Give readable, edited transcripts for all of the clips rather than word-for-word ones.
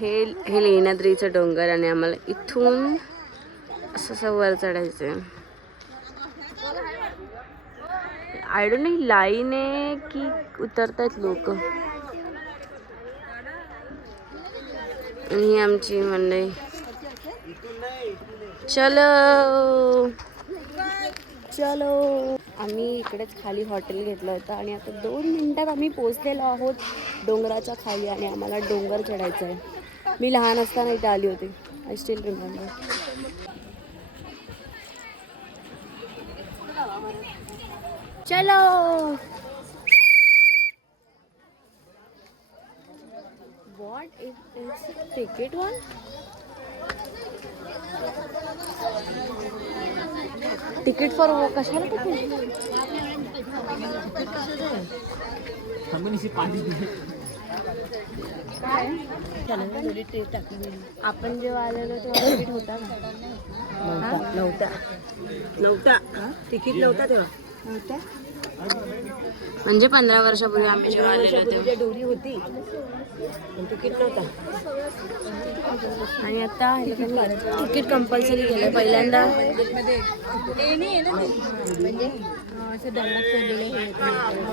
हे लेण्याद्रीचं डोंगर आणि आम्हाला इथून असं वर चढायचं आहे. आय डोंट नो लाईन आहे की उतरतायत लोक. आणि ही आमची मंडळी. चलो चलो. आम्ही इकडेच खाली हॉटेल घेतलं होतं आणि आता 2 मिनिटात आम्ही पोहोचलेलो आहोत डोंगराच्या खाली आणि आम्हाला डोंगर चढायचं आहे. मी लहान असताना इथे आली होती. I still remember. चलो. What is ticket one? Ticket for कशाला तिकीट? आपण जेव्हा आलेलो तेव्हा तिकीट होता ना? नव्हता तिकीट नव्हता तेव्हा. म्हणजे 15 वर्षापूर्वी आम्ही जेव्हा आलेलो तेव्हा डोरी होती पण तिकीट नव्हता. आणि आता तिकीट कंपल्सरी केलं पहिल्यांदा.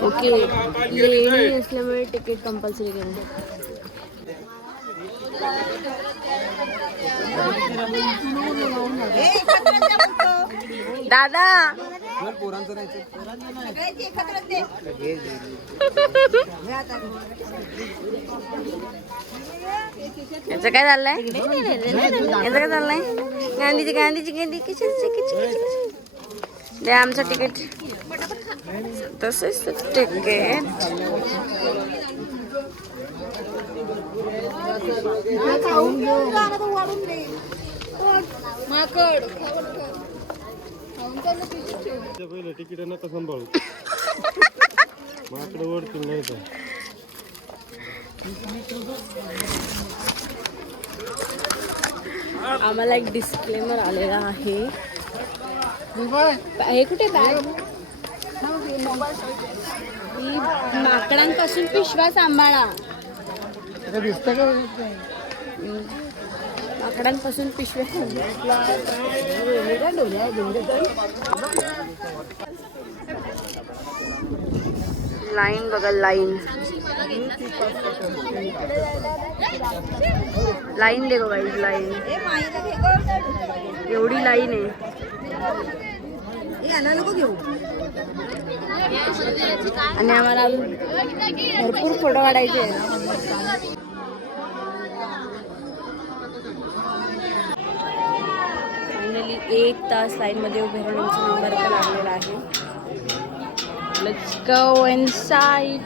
ओके, लेणी असल्यामुळे तिकीट कंपल्सरी केलं. दादा याचं काय चाललंय? याचं काय चाललंय? गांधीची गांधीची गांधी किची द्या आमचं तिकीट. तसंच तिकीट. तिकीट नका सांभाळू. माकडं ओढतील नाही तर. आम्हाला एक डिस्क्लेमर आलेला आहे. हे कुठे बॅग? माकडांपासून पिशव्या सांभाळा. माकडांपासून पिशव्या. लाईन बघा, लाईन लाईन देखो गाइस, लाईन एवढी लाईन आहे. आणि आम्हाला भरपूर फोटो काढायचे आहे. फायनली 1 तास लाईन मध्ये उभे राहून आमचा नंबर आता लागलेला आहे. Let's go inside.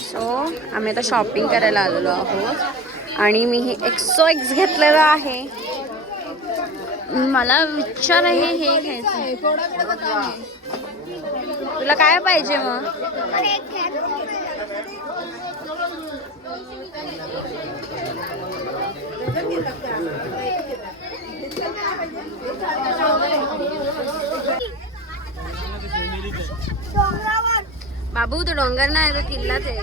सो आम्ही आता शॉपिंग करायला आलेलो आहोत आणि मी हे एक्सोएक्स घेतलेलं आहे. मला विचार आहे हे घ्यायचं. तुला काय पाहिजे मग? बाबू तो डोंगर नाही तो किल्लाच आहे.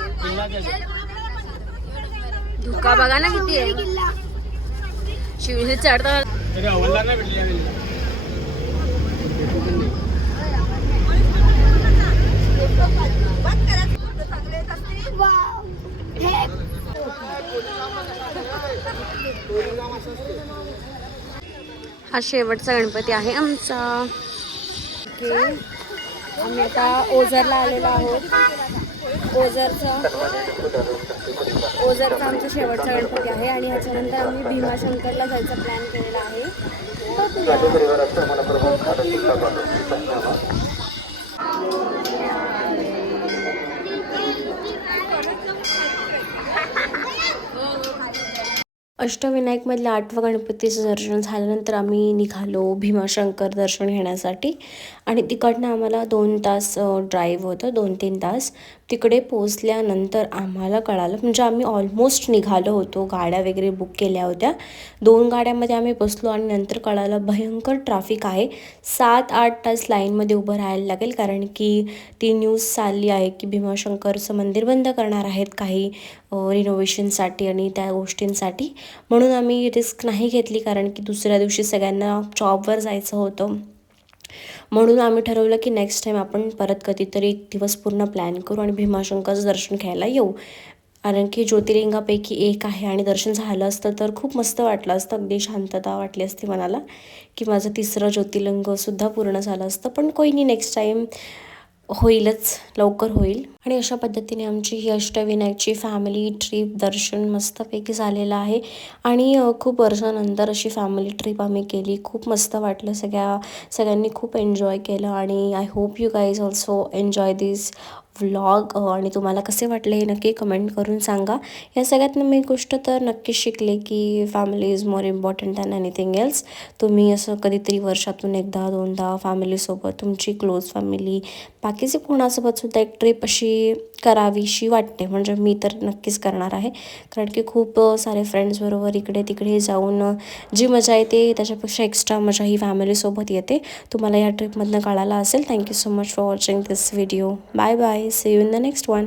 धुका बघा ना किती आहे. शिवने चढता हा शेवटचा गणपती आहे आमचा. आम्ही आता ओझरला आलेलो आहोत. ओझरचा आमचा शेवटचा गणपती आहे आणि ह्याच्यानंतर आम्ही भीमाशंकरला जायचा प्लॅन केलेला आहे. अष्टविनायकमधलं 8वं गणपतीचं दर्शन झाल्यानंतर आम्ही निघालो भीमाशंकर दर्शन घेण्यासाठी आणि तिकडनं आम्हाला 2 तास ड्राईव्ह होतं, 2-3 तास. तिकडे पोचल्यानंतर आम्हाला कळालं, म्हणजे आम्ही ऑलमोस्ट निघालो होतो, गाड्या वगैरे बुक केल्या होत्या. 2 गाड्यामध्ये आम्ही बसलो आणि नंतर कळालं भयंकर ट्रॅफिक आहे. 7-8 तास लाईनमध्ये उभं राहायला लागेल, कारण की ती न्यूज चालली आहे की भीमाशंकरचं मंदिर बंद करणार आहेत काही रिनोव्हेशनसाठी आणि त्या गोष्टींसाठी. म्हणून आम्ही रिस्क नाही घेतली, कारण की दुसऱ्या दिवशी सगळ्यांना जॉबवर जायचं होतं. म्हणून आम्ही ठरवलं की नेक्स्ट टाईम आपण परत कधीतरी एक दिवस पूर्ण प्लॅन करू आणि भीमाशंकरचं दर्शन घ्यायला येऊ. कारण की ज्योतिर्लिंगापैकी एक आहे आणि दर्शन झालं असतं तर खूप मस्त वाटलं असतं, अगदी शांतता वाटली असती मनाला, की माझं 3रं ज्योतिर्लिंगसुद्धा पूर्ण झालं असतं. पण कोई नाही, नेक्स्ट टाईम होईलच, लवकर होईल. आणि अशा पद्धतीने आमची ही अष्टविनायकची फॅमिली ट्रिप दर्शन मस्तपैकी झालेलं आहे. आणि खूप वर्षानंतर अशी फॅमिली ट्रिप आम्ही केली. खूप मस्त वाटलं, सगळ्यांनी खूप एन्जॉय केलं आणि I hope you guys also enjoy this vlog. आणि तुम्हाला कसे वाटले हे नक्की कमेंट करून सांगा. या सगळ्यातनं मी गोष्ट तर नक्कीच शिकले की family is more important than anything else. तुम्ही असं कधीतरी वर्षातून 1-2दा फॅमिलीसोबत, तुमची क्लोज फॅमिली, बाकीचे कोणासोबत सुद्धा एक ट्रिप अशी करावीशी वाटते. म्हणजे मी तर नक्कीच करणार आहे, कारण की खूप सारे फ्रेंड्सबरोबर इकडे तिकडे जाऊन जी मजा येते त्याच्यापेक्षा एक्स्ट्रा मजा ही फॅमिलीसोबत येते. तुम्हाला या ट्रिपमधनं कळालं असेल. Thank you so much for watching this video. Bye bye. See you in the next one.